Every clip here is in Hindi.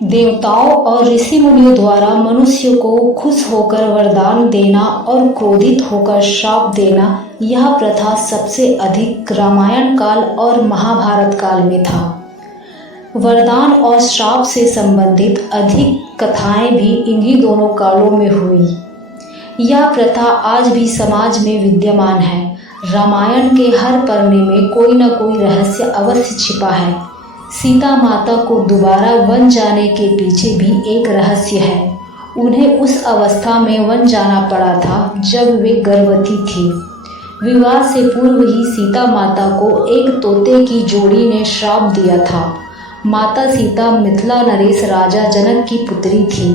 देवताओं और ऋषि मुनियों द्वारा मनुष्य को खुश होकर वरदान देना और क्रोधित होकर श्राप देना, यह प्रथा सबसे अधिक रामायण काल और महाभारत काल में था। वरदान और श्राप से संबंधित अधिक कथाएं भी इन्हीं दोनों कालों में हुई। यह प्रथा आज भी समाज में विद्यमान है। रामायण के हर पन्ने में कोई न कोई रहस्य अवश्य छिपा है। सीता माता को दोबारा वन जाने के पीछे भी एक रहस्य है। उन्हें उस अवस्था में वन जाना पड़ा था जब वे गर्भवती थी। विवाह से पूर्व ही सीता माता को एक तोते की जोड़ी ने श्राप दिया था। माता सीता मिथिला नरेश राजा जनक की पुत्री थी।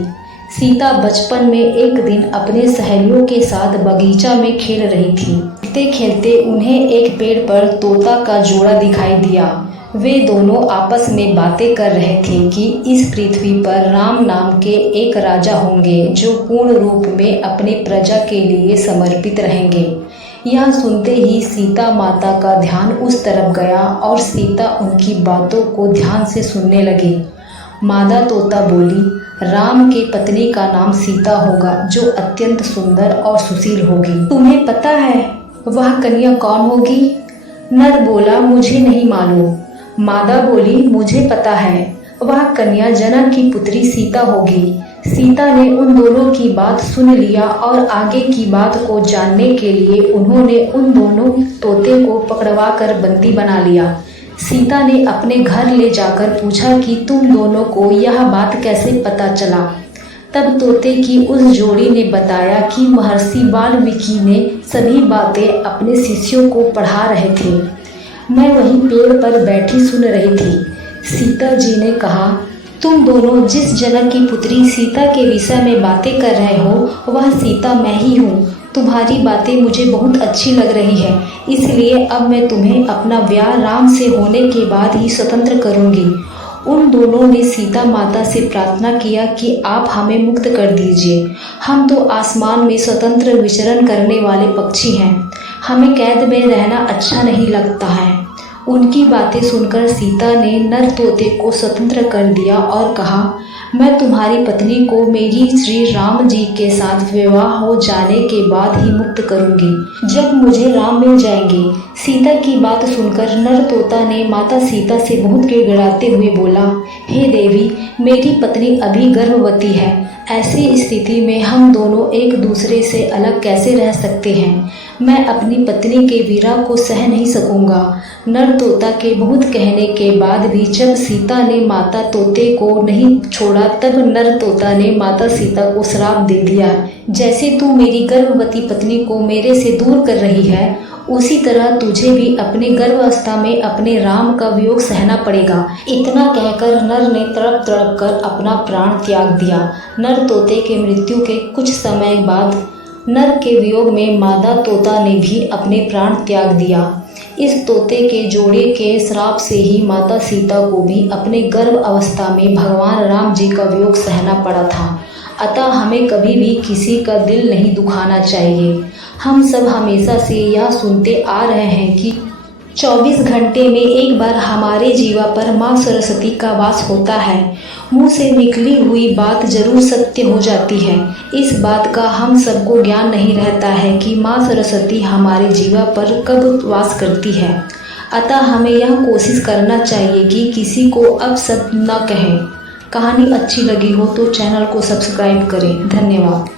सीता बचपन में एक दिन अपने सहेलियों के साथ बगीचा में खेल रही थी। खेलते खेलते उन्हें एक पेड़ पर तोता का जोड़ा दिखाई दिया। वे दोनों आपस में बातें कर रहे थे कि इस पृथ्वी पर राम नाम के एक राजा होंगे जो पूर्ण रूप में अपने प्रजा के लिए समर्पित रहेंगे। यह सुनते ही सीता माता का ध्यान उस तरफ गया और सीता उनकी बातों को ध्यान से सुनने लगी। मादा तोता बोली, राम के पत्नी का नाम सीता होगा जो अत्यंत सुंदर और सुशील होगी। तुम्हें पता है वह कन्या कौन होगी? नर बोला, मुझे नहीं मालूम। मादा बोली, मुझे पता है, वह कन्या जनक की पुत्री सीता होगी। सीता ने उन दोनों की बात सुन लिया और आगे की बात को जानने के लिए उन्होंने उन दोनों तोते को पकड़वा कर बंदी बना लिया। सीता ने अपने घर ले जाकर पूछा कि तुम दोनों को यह बात कैसे पता चला। तब तोते की उस जोड़ी ने बताया कि महर्षि वाल्मीकि ने सभी बातें अपने शिष्यों को पढ़ा रहे थे। मैं वहीं पेड़ पर बैठी सुन रही थी। सीता जी ने कहा, तुम दोनों जिस जनक की पुत्री सीता के विषय में बातें कर रहे हो वह सीता मैं ही हूँ। तुम्हारी बातें मुझे बहुत अच्छी लग रही है, इसलिए अब मैं तुम्हें अपना ब्याह राम से होने के बाद ही स्वतंत्र करूँगी। उन दोनों ने सीता माता से प्रार्थना किया कि आप हमें मुक्त कर दीजिए। हम तो आसमान में स्वतंत्र विचरण करने वाले पक्षी हैं। हमें कैद में रहना अच्छा नहीं लगता है। उनकी बातें सुनकर सीता ने नर तोते को स्वतंत्र कर दिया और कहा, मैं तुम्हारी पत्नी को मेरी श्री राम जी के साथ विवाह हो जाने के बाद ही मुक्त करूंगी, जब मुझे राम मिल जाएंगे। सीता की बात सुनकर नर तोता ने माता सीता से बहुत गिड़गिड़ाते हुए बोला, हे देवी, मेरी पत्नी अभी गर्भवती है। ऐसी स्थिति में हम दोनों एक दूसरे से अलग कैसे रह सकते हैं? मैं अपनी पत्नी के विरह को सह नहीं सकूंगा। नर तोता के बहुत कहने के बाद भी जब सीता ने माता तोते को नहीं छोड़ा तब नर तोता ने माता सीता को श्राप दे दिया, जैसे तू मेरी गर्भवती पत्नी को मेरे से दूर कर रही है उसी तरह तुझे भी अपने गर्भावस्था में अपने राम का वियोग सहना पड़ेगा। इतना कहकर नर ने तड़प तड़प कर अपना प्राण त्याग दिया। नर तोते के मृत्यु के कुछ समय बाद नर के वियोग में मादा तोता ने भी अपने प्राण त्याग दिया। इस तोते के जोड़े के श्राप से ही माता सीता को भी अपने गर्भ अवस्था में भगवान राम जी का वियोग सहना पड़ा था। अतः हमें कभी भी किसी का दिल नहीं दुखाना चाहिए। हम सब हमेशा से यह सुनते आ रहे हैं कि 24 घंटे में एक बार हमारे जीवा पर माँ सरस्वती का वास होता है। मुँह से निकली हुई बात जरूर सत्य हो जाती है। इस बात का हम सबको ज्ञान नहीं रहता है कि माँ सरस्वती हमारे जीवा पर कब वास करती है। अतः हमें यह कोशिश करना चाहिए कि किसी को अब सब न कहें। कहानी अच्छी लगी हो तो चैनल को सब्सक्राइब करें। धन्यवाद।